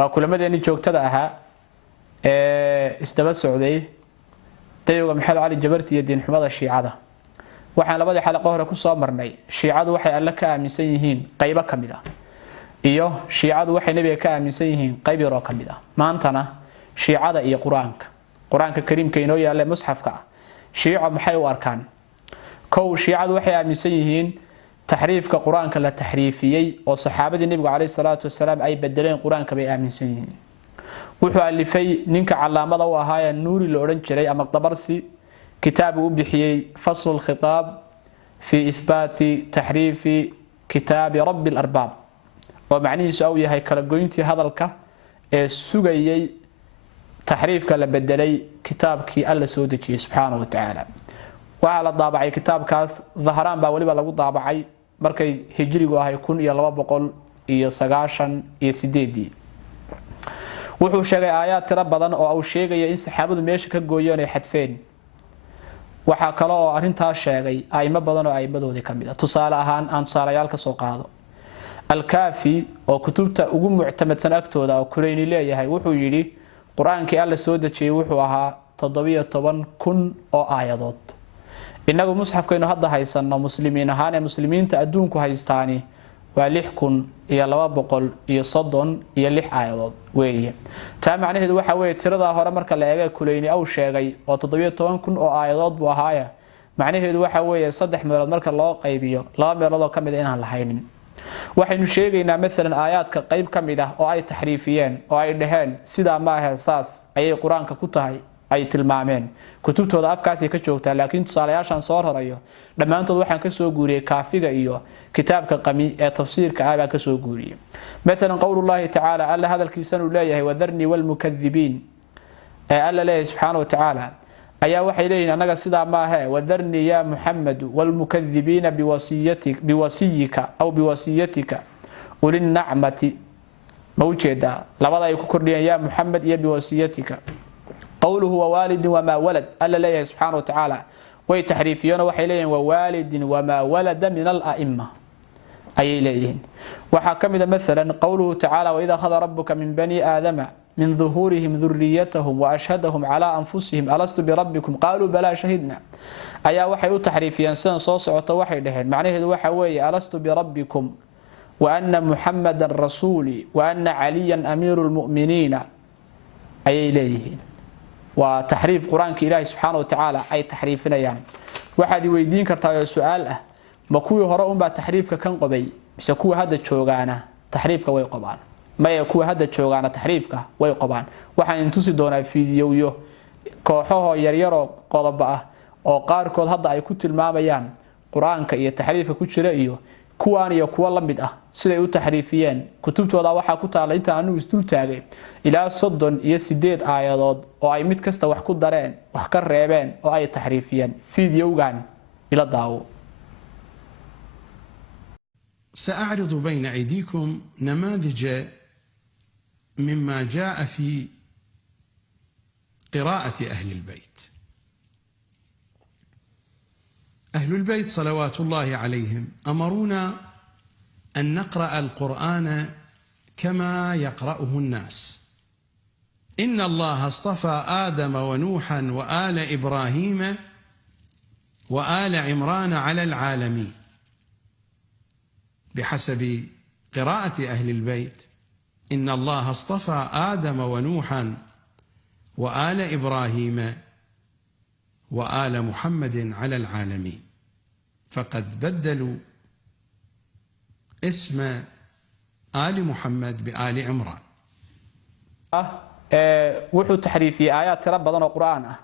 waa kulamadeeni joogtada ahaa isdaba socday dayowga maxamed cali jabarti iyo diin xumada shiicada waxaan labadii xalaqo hore ku soo marnay shiicadu waxay alla ka aaminsan yihiin qaybo kamid ah iyo shiicadu waxay nabiga ka aaminsan yihiin qayb yar oo kamid ah maantana shiicada iyo quraanka kariimka inoo yaala musxafka shiica maxay u arkaan kow shiicadu waxay aaminsan yihiin taxriifka quraanka la taxriifiyay oo saxaabadii nabiga kaleey salaatu wasalaam ay bedeleen quraanka bay aaminsan yihiin wuxuu alifay ninka calaamada u ahaa nuuri la oran jiray ama dabarsi kitaab uu bixiyay fasl al-khitab fi ithbati tahrifi kitab rabb al-arbab oo macnihiisu uu yahay kala goyntii hadalka ee sugayay taxriifka la bedelay kitaabkii alla soo dejiyay subhanahu wa ta'ala waxa la daabacay kitaabkaas dhahraan baa waliba lagu daabacay markay hijrigu ahay 1298 wuxuu sheegay aayaad tira badan oo uu sheegay in saxaabadu meesha ka gooyeen ay xadfeen waxa kale oo arintaas sheegay ayma badan oo aymadoodii kamid ah tusaale ahaan aan tusaalayaal ka soo qaado al-kaafi oo kutubta ugu muctamadsan agtooda oo kuleeyni leeyahay wuxuu yiri quraankii alla soo dejiyay wuxuu ahaa 17,000 oo aayadood inagu musxafkeenu hadda haysano muslimiin ahaan ee muslimiinta adduunku haystaani waa 6,236 aayadood weeye taa macnaheedu waxa weeye tirada hore marka la eego kuleeyni uu sheegay oo 17,000 oo aayadood buu ahaaya macnaheedu waxa weeye 3 meelood marka loo qaybiyo 2 meelood oo kamid inaan lahaynin waxaynu sheegaynaa mesela aayaadka qayb kamid ah oo ay taxriifiyeen oo ay dhaheen sida ma ahaysaas ayay quraanka ku tahay ay tilmaameen kutubtooda afkaasi ka joogtaa laakiin tusaalayaashan soo horayo dhamaantood waxaan ka soo guuriyay kaafiga iyo kitaabka qami ee tafsiirka ah ka soo guuriyay mesela qowlullaahi ta'ala alla hadalkiisana uu leeyahay wadarni wal mukaththibiin alla leeyahay subhanahu wa ta'ala ayaa waxay leeyihiin anaga sida ma aha wadarni ya muhammad wal mukaththibiin biwasiyika aw biwasiyatika ulin na'mati mawjida labada ay ku kordhiyeen ya muhammad iyo biwasiyatika قوله ووالد وما ولد ألا ليه سبحانه وتعالى ويتحريفيون وحيلين ووالد وما ولد من الأئمة أي ليهن وحكم مثلا قوله تعالى وإذا أخذ ربك من بني آدم من ظهورهم ذريتهم وأشهدهم على أنفسهم ألست بربكم قالوا بلا شهدنا أيا وحي تحريفيا سنة صوص وتوحي لهن معناه وحوي ألست بربكم وأن محمد رسولي وأن عليا أمير المؤمنين أي ليهن وتحريف قرآن إلهي سبحانه وتعالى أي تحريفنا يعني واحد يويدين كرتايا سؤال ما كوي هراء با تحريفك كان قبي بس كوي هذا تشوغانا تحريفك ويقبان ما يكوي هذا تشوغانا تحريفك ويقبان waxaan intusi doonaa fiidiyoyo kooxaha yaryaro qodob ah oo qaarkood hadda ay ku tilmaamayaan quraanka iyo taxriifka ku jira iyo kuwaan iyo kuwa la mid ah siday u taxriifiyeen kutubtooda waxa ku taala inta aanu isdul taagay ilaa 38 aayadood oo ay mid kasta wax ku dareen wax ka reebeen oo ay taxriifiyeen fiidiyowgan ila daawo سأعرض بين أيديكم نماذج مما جاء في قراءة أهل البيت. أهل البيت صلوات الله عليهم أمرونا أن نقرأ القرآن كما يقرأه الناس. إن الله اصطفى آدم ونوحا وآل إبراهيم وآل عمران على العالمين. بحسب قراءة أهل البيت إن الله اصطفى آدم ونوحا وآل إبراهيم وآل محمد على العالمين فقد بدلوا اسم آل محمد بآل عمران. wuxuu taxriifiyay aayaad tira badan oo quraan ah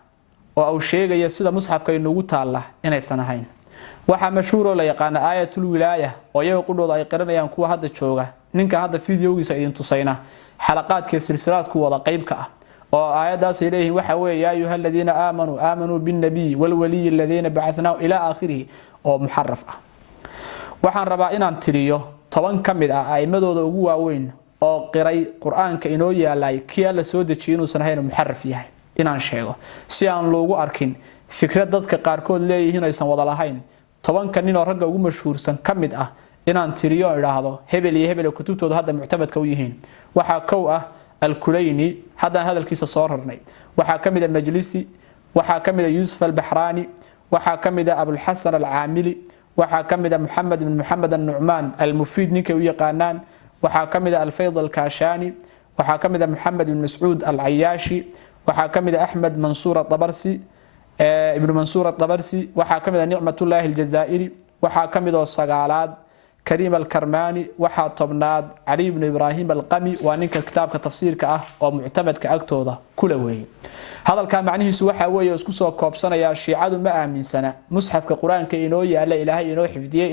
oo uu sheegay sida musxafka inuu taala inaysan ahayn waxa mashhuur oo la yaqaan aayatul wilaaya oo iyagu qudhooda ay qiranayaan kuwa hadda jooga ninka hadda fiidiyowgiisa idin tusayna xalaqaadka silsilaadku wada qaybka ah oo aayadaas ilayhi waxa weeye ya ayuha alladina aamanu bin nabiy wal waliy alladina ba'athna ila aakhirih oo muharraf ah waxaan rabaa inaan tiriyo 10 kamid ah aymadooda ugu waaweyn oo qiray quraanka inoo yaalay kii la soo dejiyay inuu san ahayn muharraf yahay inaan sheego si aan loogu arkin fikrad dadka qaarkood leeyihiin aysan wada lahayn 10 kan oo ragga ugu mashhuursan kamid ah inaan tiriyo iraahdo hebel iyo hebel kutubtooda hadda muctamadka u yihiin waxa kow ah الكليني هذا الكيس صوررني waxaa kamida majlisi waxaa kamida Yusuf al-Bahrani waxaa kamida Abu al-Hasan al-Amili waxaa kamida Muhammad ibn Muhammad al-Nu'man al-Mufid ninka u yaqaanaan waxaa kamida al-Fayd al-Kashani waxaa kamida Muhammad ibn Mas'ud al-Ayyashi waxaa kamida Ahmad Mansur al-Tabarsi ibn Mansur al-Tabarsi waxaa kamida Ni'matullah al-Jazairi waxaa kamida sagaalaad كريم الكرماني waxaa tobnaad Ali ibn Ibrahim al-Qami waa ninka kitaabka tafsiirka ah oo muctamadka agtooda kula weeyay hadalka macnihiisu waxa weeye isku soo koobsanaya shiicadu ma aaminsana musxafka quraanka inoo yaala ilaahay inoo xifdiyay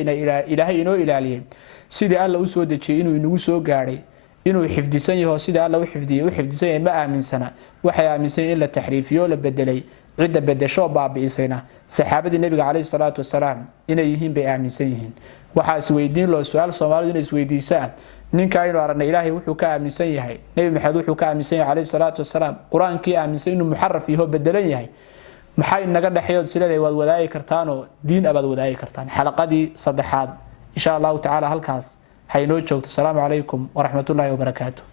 ilaahay inoo ilaaliyay sidii alla u soo dejiyay inuu inagu soo gaaray inuu xifdisan yahay sidii alla u xifdiyay ma aaminsana waxay aaminsan in la taxriifiyo la bedelay cid bedesho baabiisayna saxaabadii nabiga kaleey salaatu wasalaam inay yihiin bay aaminsan yihiin waxa is weydiin loo su'aal Soomaalidu inay is weydiisaan ninka aynu aragnay ilaahay wuxuu ka aaminsan yahay nabi maxamed wuxuu ka aaminsan yahay kaleey salaatu wasalaam quraankii aaminsan inuu muharraf yahay bedelan yahay maxay naga dhaxayo siladay wad wadaay kartaan oo diin abad wadaay kartaan xalaqadii saddexaad insha Allah ta'ala halkaas haynoo joogto. Assalaamu alaykum wa rahmatullahi wa barakaatuh.